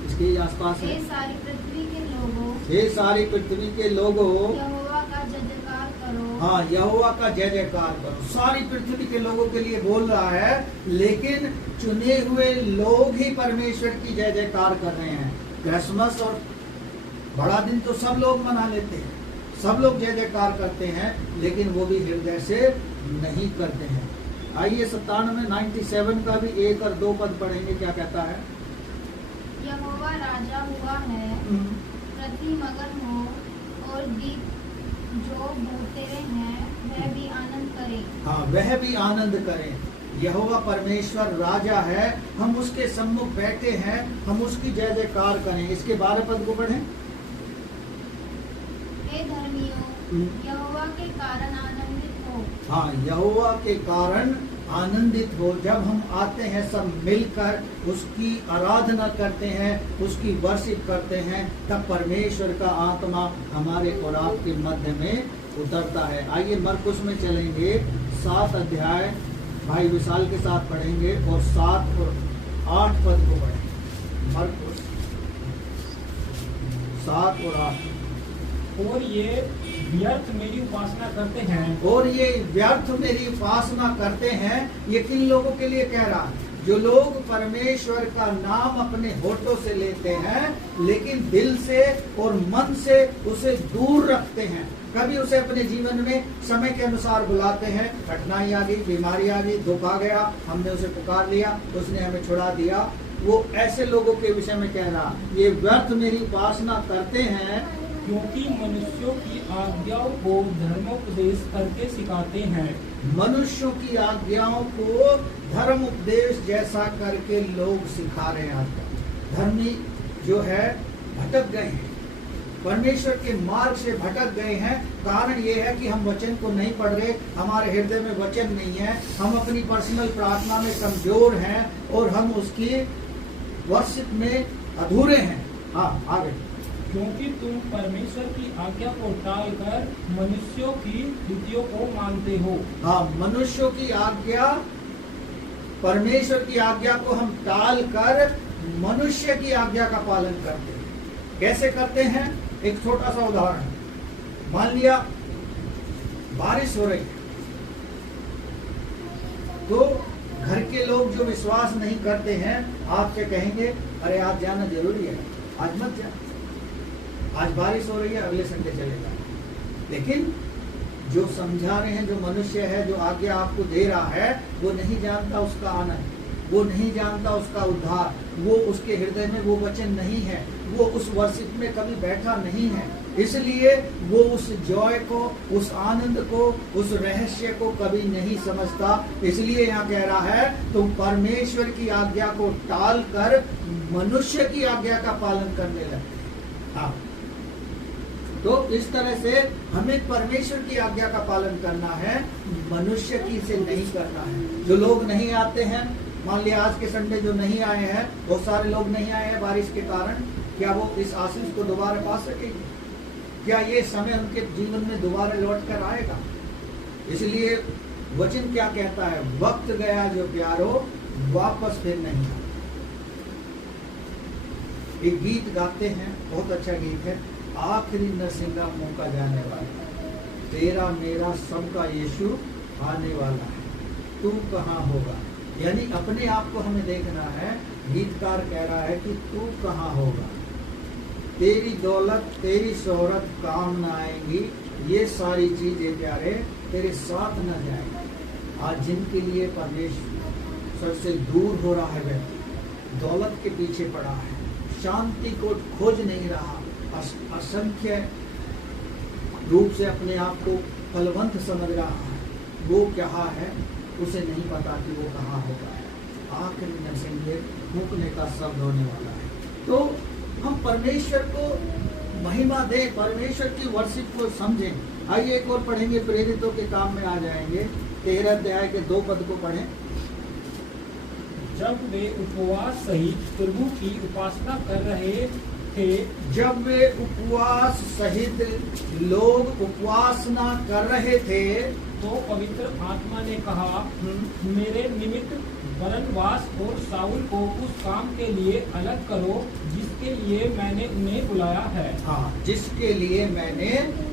इसके आसपास है। हे सारी पृथ्वी के लोगों, हे सारी पृथ्वी के लोगों, यहोवा का जय जयकार करो। हाँ, यहोवा का जय जयकार करो। सारी पृथ्वी के लोगों के लिए बोल रहा है, लेकिन चुने हुए लोग ही परमेश्वर की जय जयकार कर रहे हैं। क्रिसमस और बड़ा दिन तो सब लोग मना लेते हैं, सब लोग जय जयकार करते हैं, लेकिन वो भी हृदय से नहीं करते हैं। आइए 97 का भी 1 और 2 पद पढ़ेंगे। क्या कहता है? यहोवा राजा हुआ है, पृथ्वी मगन हो और दीप जो भूतेरे हैं वह भी आनंद करें। हाँ, वह भी आनंद करें। यहोवा परमेश्वर राजा है, हम उसके सम्मुख बैठे हैं, हम उसकी जय जयकार करें। इसके 12 पद को पढ़ें। हे धर्मियों, यहोवा के कारण आनंदित हो। हाँ, यहोवा के कारण आनंदित हो। जब हम आते हैं सब मिलकर उसकी आराधना करते हैं, उसकी वर्शिप करते हैं, तब परमेश्वर का आत्मा हमारे और आपके मध्य में उतरता है। आइए मरकुस में चलेंगे, 7 अध्याय भाई विशाल के साथ पढ़ेंगे और 7 और 8 पद को पढ़ेंगे। मरकुस 7 और 8। और ये व्यर्थ मेरी उपासना करते हैं। और ये व्यर्थ मेरी उपासना करते हैं। ये किन लोगों के लिए कह रहा है? जो लोग परमेश्वर का नाम अपने होठों से लेते हैं, लेकिन दिल से और मन से उसे दूर रखते हैं। कभी उसे अपने जीवन में समय के अनुसार बुलाते हैं, कठिनाई आ गई, बीमारी आ गई, दुख आ गया, हमने उसे पुकार लिया, उसने हमें छुड़ा दिया। वो ऐसे लोगों के विषय में कह रहा, ये व्यर्थ मेरी उपासना करते हैं, क्योंकि मनुष्यों की आज्ञाओं को धर्मोपदेश करके सिखाते हैं। मनुष्यों की आज्ञाओं को धर्म उपदेश जैसा करके लोग सिखा रहे हैं। आजकल धर्मी जो है भटक गए हैं, परमेश्वर के मार्ग से भटक गए हैं। कारण ये है कि हम वचन को नहीं पढ़ रहे, हमारे हृदय में वचन नहीं है, हम अपनी पर्सनल प्रार्थना में कमजोर हैं और हम उसकी वर्शिप में अधूरे हैं। हाँ, आगे। क्योंकि तुम परमेश्वर की आज्ञा को टालकर मनुष्यों की रीतियों को मानते हो। हाँ, मनुष्यों की आज्ञा, परमेश्वर की आज्ञा को हम टाल कर मनुष्य की आज्ञा का पालन करते हैं। कैसे करते हैं? एक छोटा सा उदाहरण, मान लिया बारिश हो रही है, तो घर के लोग जो विश्वास नहीं करते हैं आपसे कहेंगे अरे आज जाना जरूरी है, आज मत जा, आज बारिश हो रही है, अगले संडे चलेगा। लेकिन जो समझा रहे हैं, जो मनुष्य है, जो आज्ञा आपको दे रहा है, वो नहीं जानता उसका आनंद, वो नहीं जानता उसका उद्धार, वो उसके हृदय में वो वचन नहीं है, वो उस वर्षिप में कभी बैठा नहीं है, इसलिए वो उस जॉय को, उस आनंद को, उस रहस्य को कभी नहीं समझता। इसलिए यहाँ कह रहा है तुम परमेश्वर की आज्ञा को टाल कर मनुष्य की आज्ञा का पालन करने लगे। हाँ, तो इस तरह से हमें परमेश्वर की आज्ञा का पालन करना है, मनुष्य की से नहीं करना है। जो लोग नहीं आते हैं, मान लिया आज के संडे जो नहीं आए हैं, बहुत सारे लोग नहीं आए हैं बारिश के कारण, क्या वो इस आशीष को दोबारा पा सकेंगे? क्या ये समय उनके जीवन में दोबारा लौट कर आएगा? इसलिए वचन क्या कहता है? वक्त गया जो प्यारो वापस फिर नहीं आता। एक गीत गाते हैं, बहुत अच्छा गीत है, आखिरी नरसिंह का मौका जाने वाला, तेरा मेरा सबका यीशु आने वाला है, तू कहाँ होगा। यानी अपने आप को हमें देखना है। गीतकार कह रहा है कि तू कहाँ होगा, तेरी दौलत तेरी शोहरत काम न आएंगी, ये सारी चीजें प्यारे तेरे साथ न जाएंगी। आज जिनके लिए परमेश्वर से दूर हो रहा है, व्यक्ति दौलत के पीछे पड़ा है, शांति को खोज नहीं रहा, असंख्य रूप से अपने आप को फलवंत समझ रहा है, वो क्या है उसे नहीं पता कि वो कहाँ होगा। आखिरी नरसिंह फूंकने का शब्द होने वाला है। तो हम परमेश्वर को महिमा दें, परमेश्वर की वर्शिप को समझें। आइए एक और पढ़ेंगे, प्रेरितों के काम में आ जाएंगे, 13 अध्याय के 2 पद को पढ़ें। जब वे उपवास सहित प्रभु की उपासना कर रहे थे, जब वे उपवास सहित लोग उपासना कर रहे थे, तो पवित्र आत्मा ने कहा, मेरे निमित्त बरनबास और शाऊल को उस काम के लिए अलग करो जिसके लिए मैंने उन्हें बुलाया है। हाँ, जिसके लिए मैंने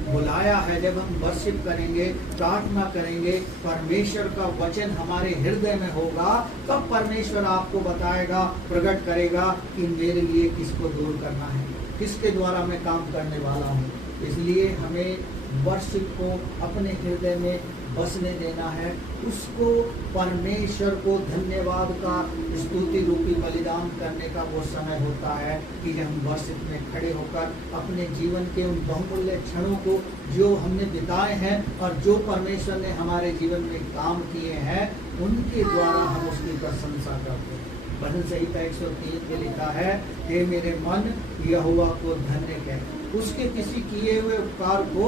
बुलाया है। जब हम वर्शिप करेंगे, प्रार्थना करेंगे, परमेश्वर का वचन हमारे हृदय में होगा, तब परमेश्वर आपको बताएगा, प्रकट करेगा कि मेरे लिए किसको दूर करना है, किसके द्वारा मैं काम करने वाला हूँ। इसलिए हमें वर्शिप को अपने हृदय में बसने देना है, उसको परमेश्वर को धन्यवाद का स्तुति रूपी बलिदान करने का वो समय होता है कि जब हम वर्शिप में खड़े होकर अपने जीवन के उन बहुमूल्य क्षणों को जो हमने बिताए हैं और जो परमेश्वर ने हमारे जीवन में काम किए हैं, उनके द्वारा हम उसकी प्रशंसा करते हैं। भजन संहिता 103 में लिखा है, हे मेरे मन यहोवा को धन्य कह, उसके किसी किए हुए उपकार को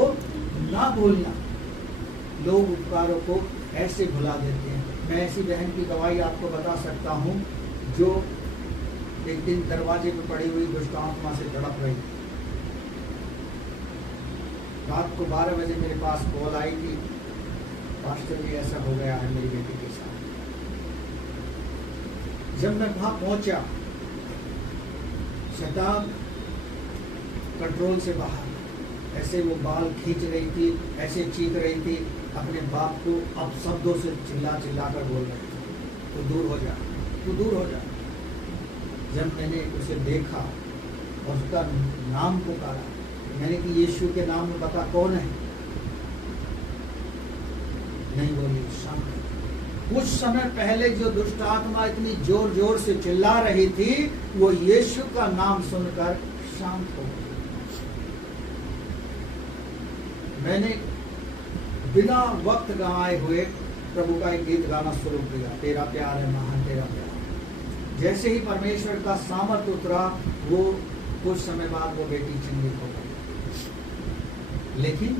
ना भूलना। लोग उपकारों को ऐसे भुला देते हैं। मैं ऐसी बहन की गवाही आपको बता सकता हूँ जो एक दिन दरवाजे पे पड़ी हुई दुष्ट आत्मा से तड़प रही थी। रात को 12 बजे मेरे पास कॉल आई थी, पास्टर जी ऐसा हो गया है मेरी बेटी के साथ। जब मैं वहां पहुंचा, शैतान कंट्रोल से बाहर, ऐसे वो बाल खींच रही थी, ऐसे चीख रही थी, अपने बाप को अब शब्दों से चिल्ला चिल्ला कर बोल रही थी, तू दूर हो जा, तू दूर हो जा। जब मैंने उसे देखा और उसका नाम पुकारा, मैंने कि यीशु के नाम में बता कौन है, नहीं बोली, शांत। कुछ समय पहले जो दुष्ट आत्मा इतनी जोर जोर से चिल्ला रही थी, वो यीशु का नाम सुनकर शांत हो गई। मैंने बिना वक्त गंवाए हुए प्रभु का एक गीत गाना शुरू किया, तेरा प्यार है महान तेरा प्यार। जैसे ही परमेश्वर का सामर्थ उतरा, वो कुछ समय बाद वो बेटी चंगी हो गई। लेकिन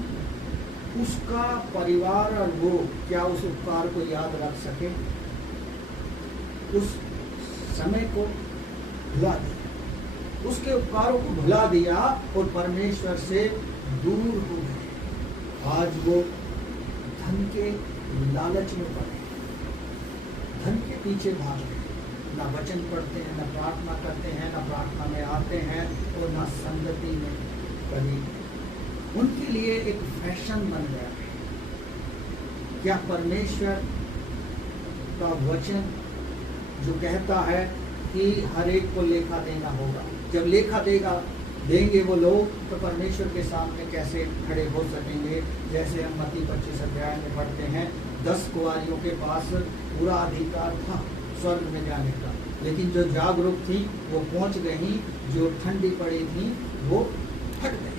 उसका परिवार और वो क्या उस उपकार को याद रख सके? उस समय को भुला दिया, उसके उपकारों को भुला दिया और परमेश्वर से दूर हो गए। आज वो धन के लालच में पड़े, धन के पीछे भाग रहे, ना वचन पढ़ते हैं, ना प्रार्थना करते हैं, ना प्रार्थना में आते हैं और ना संगत संगति में कभी उनके लिए एक फैशन बन गया। क्या परमेश्वर का वचन जो कहता है कि हर एक को लेखा देना होगा, जब लेखा देंगे वो लोग तो परमेश्वर के सामने कैसे खड़े हो सकेंगे। जैसे हम मत्ती 25 अध्याय में पढ़ते हैं, 10 कुंवारियों के पास पूरा अधिकार था स्वर्ग में जाने का, लेकिन जो जागरूक थी वो पहुंच गई, जो ठंडी पड़ी थी वो हट गई।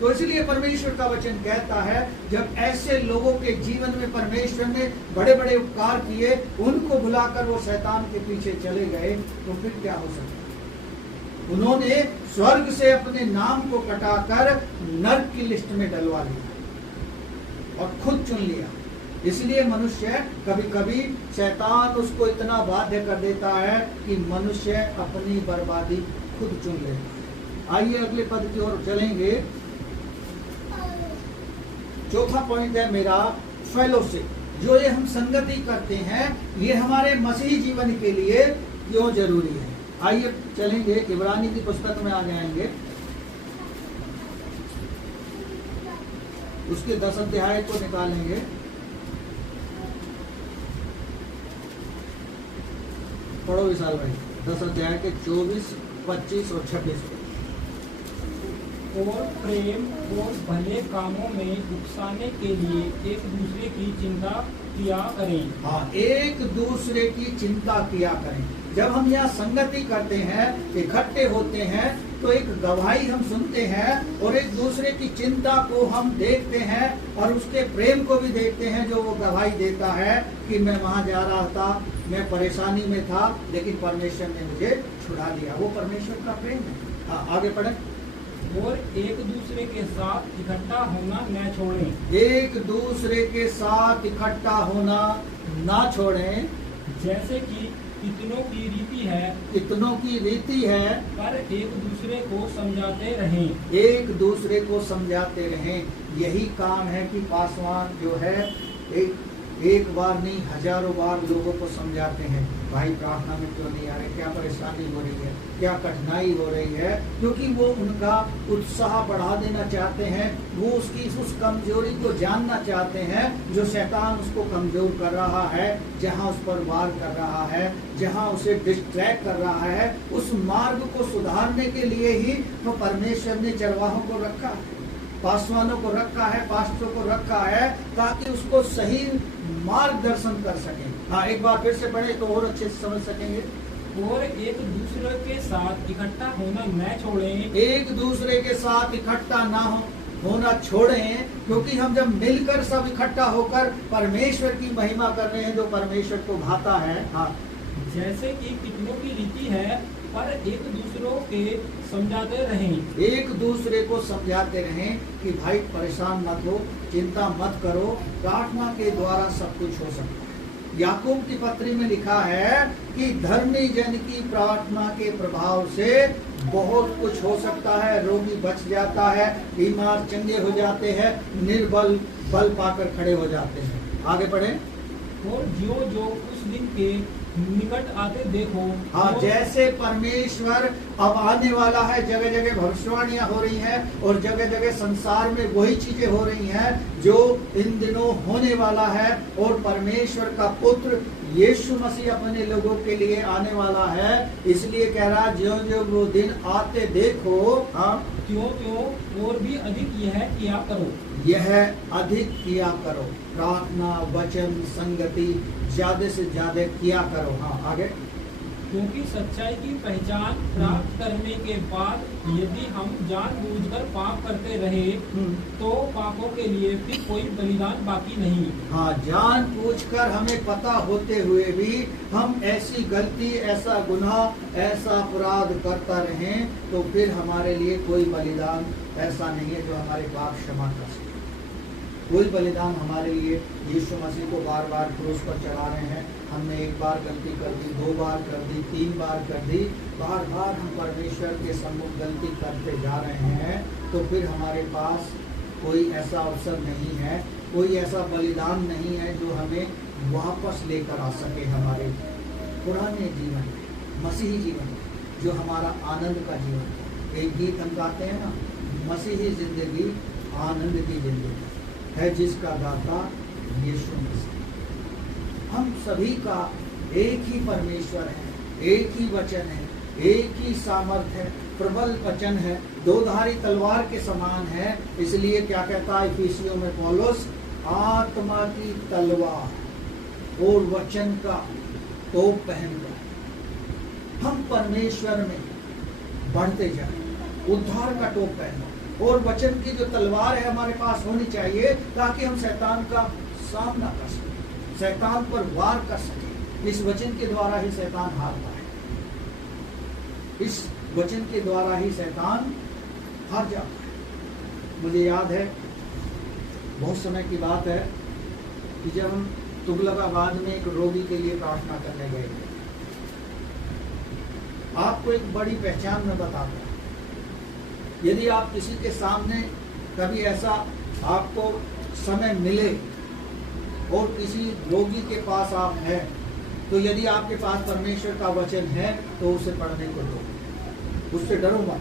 तो इसलिए परमेश्वर का वचन कहता है जब ऐसे लोगों के जीवन में परमेश्वर ने बड़े बड़े उपकार किए, उनको भुलाकर वो शैतान के पीछे चले गए, तो फिर क्या हो सकता? उन्होंने स्वर्ग से अपने नाम को कटाकर नरक की लिस्ट में डलवा लिया और खुद चुन लिया। इसलिए मनुष्य कभी कभी शैतान उसको इतना बाध्य कर देता है कि मनुष्य अपनी बर्बादी खुद चुन लेता है। आइए अगले पद की ओर चलेंगे। चौथा पॉइंट है मेरा फेलोशिप। जो ये हम संगति करते हैं ये हमारे मसीही जीवन के लिए क्यों जरूरी है। आइए चलेंगे, इब्रानी की पुस्तक में आ जाएंगे, उसके 10 अध्याय को निकालेंगे। पढ़ो विशाल भाई, 10 अध्याय के 24, 25 और 26। और प्रेम और भले कामों में उकसाने के लिए एक दूसरे की चिंता किया करें। हाँ, एक दूसरे की चिंता किया करें। जब हम यहाँ संगति करते हैं, इकट्ठे होते हैं, तो एक गवाही हम सुनते हैं और एक दूसरे की चिंता को हम देखते हैं और उसके प्रेम को भी देखते हैं जो वो गवाही देता है कि मैं वहां जा रहा था, मैं परेशानी में था, लेकिन परमेश्वर ने मुझे छुड़ा लिया। वो परमेश्वर का प्रेम है। हाँ, आगे पढ़ें। और एक दूसरे के साथ इकट्ठा होना न छोड़ें। एक दूसरे के साथ इकट्ठा होना ना छोड़ें, जैसे कि कितनों की रीति है, कितनों की रीति है, पर एक दूसरे को समझाते रहें। एक दूसरे को समझाते रहें। यही काम है कि पासवान जो है एक बार नहीं हजारों बार लोगों को समझाते हैं, भाई प्रार्थना में क्यों नहीं आ रहे, क्या परेशानी हो रही है, क्या कठिनाई हो रही है, क्योंकि वो उनका उत्साह बढ़ा देना चाहते हैं। वो उसकी उस कमजोरी को जानना चाहते हैं जो शैतान उसको कमजोर कर रहा है, जहां उस पर वार कर रहा है, जहां उसे डिस्ट्रैक्ट कर रहा है। उस मार्ग को सुधारने के लिए ही तो परमेश्वर ने चरवाहों को रखा है, पासवानों को रखा है, पास्टरों को रखा है, ताकि उसको सही मार्गदर्शन कर सकें। हाँ, एक बार फिर से पढ़े तो और अच्छे से समझ सकेंगे। और एक दूसरे के साथ इकट्ठा होना न छोड़ें। एक दूसरे के साथ इकट्ठा ना होना छोड़ें, क्योंकि हम जब मिलकर सब इकट्ठा होकर परमेश्वर की महिमा कर रहे हैं जो परमेश्वर को भाता है। हाँ, जैसे कि कितनों की रीति है, पर एक दूसरों के समझाते रहें। एक दूसरे को समझाते रहें कि भाई परेशान मत हो, चिंता मत करो, प्रार्थना के द्वारा सब कुछ हो सकता है। याकूब की पत्री में लिखा है कि धर्मी जन की प्रार्थना के प्रभाव से बहुत कुछ हो सकता है। रोगी बच जाता है, बीमार चंगे हो जाते हैं, निर्बल बल पाकर खड़े हो जाते हैं। आगे बढ़े। और जो जो उस दिन के निकट आते देखो। हाँ, जैसे परमेश्वर अब आने वाला है, जगह जगह भविष्यवाणियां हो रही हैं और जगह जगह संसार में वही चीजें हो रही हैं जो इन दिनों होने वाला है। और परमेश्वर का पुत्र यीशु मसीह अपने लोगों के लिए आने वाला है, इसलिए कह रहा जो जो वो दिन आते देखो। हाँ, त्यों त्यों और भी अधिक यह किया करो। यह अधिक किया करो, प्रार्थना वचन संगति ज्यादा से ज्यादा किया करो। हाँ, आगे। क्योंकि सच्चाई की पहचान प्राप्त करने के बाद यदि हम जानबूझकर पाप करते रहे तो पापों के लिए फिर कोई बलिदान बाकी नहीं। हाँ, जानबूझकर हमें पता होते हुए भी हम ऐसी गलती, ऐसा गुनाह, ऐसा अपराध करता रहें तो फिर हमारे लिए कोई बलिदान ऐसा नहीं है जो हमारे पाप क्षमा कर सके। कोई बलिदान हमारे लिए यीशु मसीह को बार बार क्रूस पर चढ़ा रहे हैं। हमने एक बार गलती कर दी, 2 बार कर दी, 3 बार कर दी, बार बार हम परमेश्वर के सम्मुख गलती करते जा रहे हैं, तो फिर हमारे पास कोई ऐसा अवसर नहीं है, कोई ऐसा बलिदान नहीं है जो हमें वापस लेकर आ सके हमारे पुराने जीवन, मसीही जीवन, जो हमारा आनंद का जीवन है। एक गीत हम गाते हैं ना, मसीही जिंदगी आनंद की जिंदगी है जिसका दाता यीशु मसीह। हम सभी का एक ही परमेश्वर है, एक ही वचन है, एक ही सामर्थ है, प्रबल वचन है, दोधारी तलवार के समान है। इसलिए क्या कहता है इफिसियों में पौलुस, आत्मा की तलवार और वचन का तोप पहनकर हम परमेश्वर में बढ़ते जाएं। उद्धार का टोप पहनो और वचन की जो तलवार है हमारे पास होनी चाहिए, ताकि हम शैतान का सामना कर सकें, शैतान पर वार कर सकें। इस वचन के द्वारा ही शैतान हारता है, इस वचन के द्वारा ही शैतान हार जाता है। मुझे याद है, बहुत समय की बात है कि जब हम तुगलकाबाद में एक रोगी के लिए प्रार्थना करने गए थे। आपको एक बड़ी पहचान में बताता हूं, यदि आप किसी के सामने कभी ऐसा आपको समय मिले और किसी रोगी के पास आप हैं, तो यदि आपके पास परमेश्वर का वचन है तो उसे पढ़ने को दो, उससे डरो मत।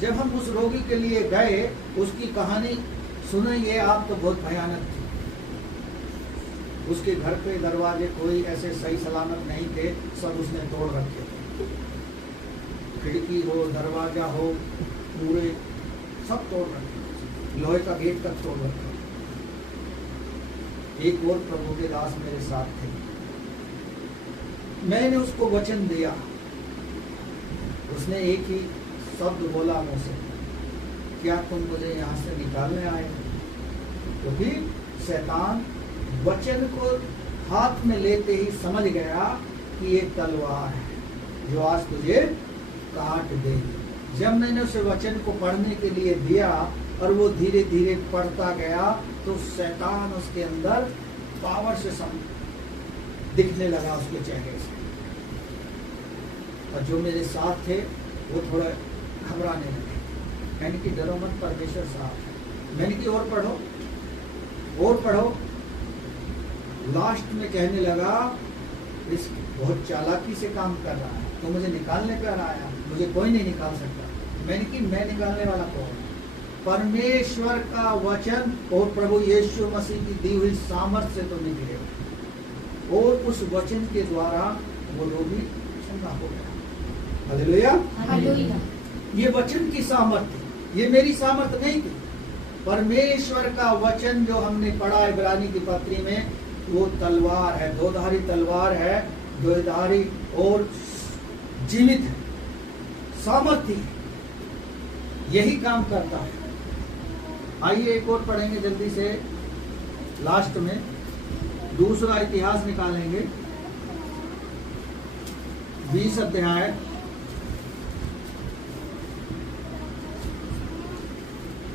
जब हम उस रोगी के लिए गए, उसकी कहानी सुने, ये आप तो बहुत भयानक थी। उसके घर पे दरवाजे कोई ऐसे सही सलामत नहीं थे, सब उसने तोड़ रखे थे। खिड़की हो, दरवाजा हो, पूरे सब तोड़ रखे, लोहे का गेट तक तोड़ रखा। एक और प्रभु के दास मेरे साथ थे, मैंने उसको वचन दिया, उसने एक ही शब्द बोला मुझसे, क्या तुम मुझे यहाँ से निकालने आए? तो फिर शैतान वचन को हाथ में लेते ही समझ गया कि ये तलवार है जो आज तुझे काट देगी। जब मैंने उसे वचन को पढ़ने के लिए दिया और वो धीरे धीरे पढ़ता गया, तो शैतान उसके अंदर पावर से दिखने लगा उसके चेहरे से। और जो मेरे साथ थे वो थोड़ा घबराने लगे। मैंने कि डरो मत, परमेश्वर साहब है। मैंने कि और पढ़ो और पढ़ो। लास्ट में कहने लगा, इस बहुत चालाकी से काम कर रहा है, तो मुझे निकालने पर आया, मुझे कोई नहीं निकाल सकता। मैंने कि मैं निकालने वाला कौन? परमेश्वर का वचन और प्रभु यीशु मसीह की दी हुई सामर्थ से तो निकले। और उस वचन के द्वारा वो रोगी चंगा हो गया। Hallelujah, hallelujah. ये वचन की सामर्थ थी, ये मेरी सामर्थ नहीं थी। परमेश्वर का वचन जो हमने पढ़ा इब्रानी की पत्री में, वो तलवार है, दोधारी तलवार है, दोधारी और जीवित है, सामर्थी है, यही काम करता है। आइए एक और पढ़ेंगे जल्दी से, लास्ट में दूसरा इतिहास निकालेंगे, 20 अध्याय,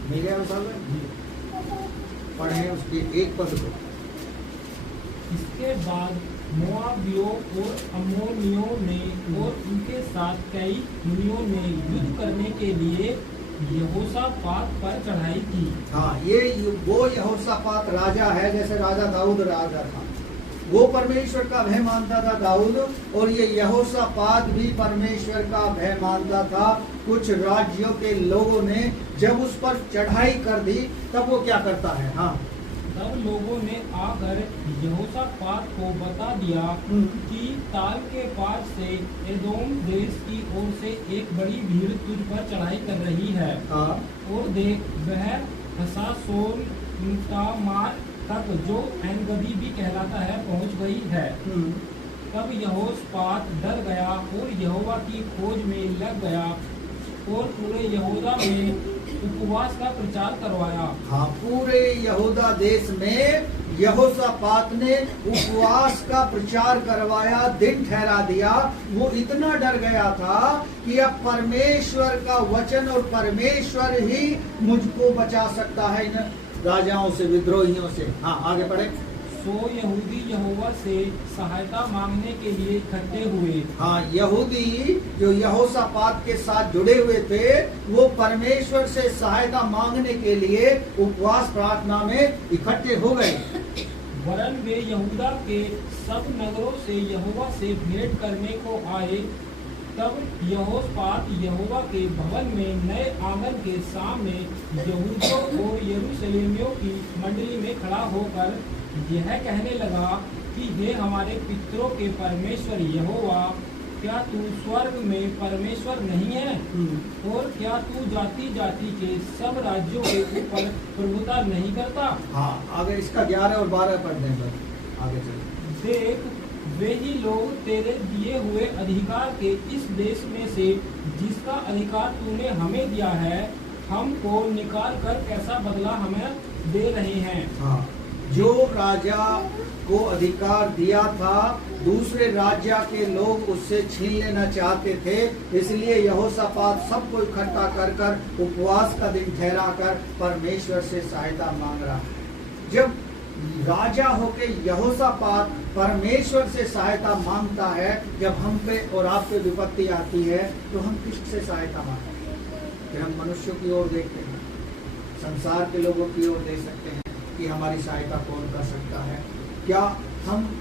मेरे अनुसार पढ़े उसके एक पद को। इसके बाद मोआबियों और अम्मोनियों ने और उनके साथ कई मुनियों ने युद्ध करने के लिए यहोशापात पर चढ़ाई की। हाँ, ये वो यहोशापात राजा है, जैसे राजा दाऊद राजा था, वो परमेश्वर का भय मानता था दाऊद, और ये यहोशापात भी परमेश्वर का भय मानता था। कुछ राज्यों के लोगों ने जब उस पर चढ़ाई कर दी, तब वो क्या करता है? हाँ, तब लोगों ने आकर यहोशापात को बता दिया कि ताल के पार से एदोम देश की ओर से एक बड़ी भीड़ तुझ पर चढ़ाई कर रही है। हाँ, और देख, वह हसासोन तामार तक, जो एनगदी भी कहलाता है, पहुंच गई है। तब यहोशापात डर गया और यहोवा की खोज में लग गया और पूरे यहूदा में उपवास का प्रचार करवाया। हाँ, पूरे यहूदा देश में यहोशापात ने उपवास का प्रचार करवाया, दिन ठहरा दिया। वो इतना डर गया था कि अब परमेश्वर का वचन और परमेश्वर ही मुझको बचा सकता है इन राजाओं से, विद्रोहियों से। हाँ, आगे पढ़े। सो यहूदी यहोवा से सहायता मांगने के लिए इकट्ठे हुए। हाँ, यहूदी जो यहोशापात के साथ जुड़े हुए थे, वो परमेश्वर से सहायता मांगने के लिए उपवास प्रार्थना में इकट्ठे हो गए। वरन वे यहूदा के सब नगरों से यहोवा से भेंट करने को आए तब यहोशापात यहोवा के भवन में नए आंगन के सामने यहूदियों और यरूशलेमियों की मंडली में खड़ा होकर यह कहने लगा कि हे हमारे पितरों के परमेश्वर यहोवा, क्या तू स्वर्ग में परमेश्वर नहीं है? और क्या तू जाति जाति के सब राज्यों के ऊपर प्रभुता नहीं करता? हाँ, आगे इसका 11 और 12 पढ़ दें बस, आगे चलिए। देख, वे ही लोग तेरे दिए हुए अधिकार के इस देश में से जिसका अधिकार तूने हमें दिया है, हमको निकाल कर कैसा बदला हमें दे रहे हैं। हाँ, जो राजा को अधिकार दिया था, दूसरे राज्य के लोग उससे छीन लेना चाहते थे, इसलिए यहोशापात सबको इकट्ठा कर कर उपवास का दिन ठहरा कर परमेश्वर से सहायता मांग रहा है। जब राजा होके यहोशापात परमेश्वर से सहायता मांगता है, जब हम पे और आप पे विपत्ति आती है तो हम किससे सहायता मांगते हैं? फिर हम मनुष्यों की ओर देखते हैं, संसार के लोगों की ओर देख सकते हैं कि हमारी सहायता कौन कर सकता है। क्या हम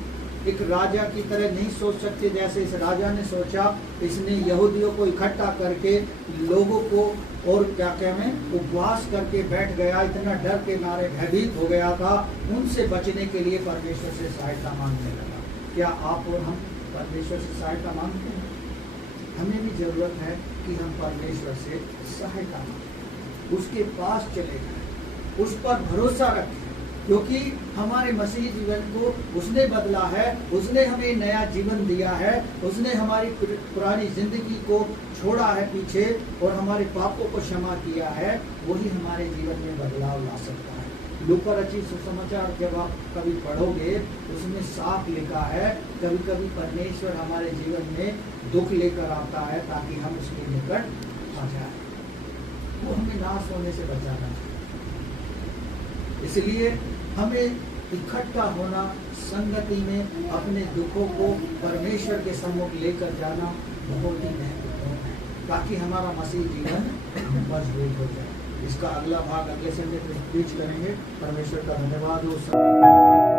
एक राजा की तरह नहीं सोच सकते जैसे इस राजा ने सोचा? इसने यहूदियों को इकट्ठा करके लोगों को और क्या कहें उपवास करके बैठ गया, इतना डर के मारे भयभीत हो गया था, उनसे बचने के लिए परमेश्वर से सहायता मांगने लगा। क्या आप और हम परमेश्वर से सहायता मांगते हैं? हमें भी जरूरत है कि हम परमेश्वर से सहायता मांगें, उसके पास चले जाएं, उस पर भरोसा रखें, क्योंकि हमारे मसीह जीवन को उसने बदला है, उसने हमें नया जीवन दिया है, उसने हमारी पुरानी जिंदगी को छोड़ा है पीछे और हमारे पापों को क्षमा किया है। वही हमारे जीवन में बदलाव ला सकता है। लूका रचित सुसमाचार जब आप कभी पढ़ोगे उसमें साफ लिखा है, कभी कभी परमेश्वर हमारे जीवन में दुख लेकर आता है ताकि हम उसके निकट आ जाए, वो हमें नाश होने से बचाना चाहिए। इसलिए हमें इकट्ठा होना, संगति में अपने दुखों को परमेश्वर के सम्मुख लेकर जाना बहुत ही महत्वपूर्ण है, ताकि हमारा मसीह जीवन मजबूत हो जाए। इसका अगला भाग अगले संडे पे प्रीच करेंगे। परमेश्वर का धन्यवाद हो।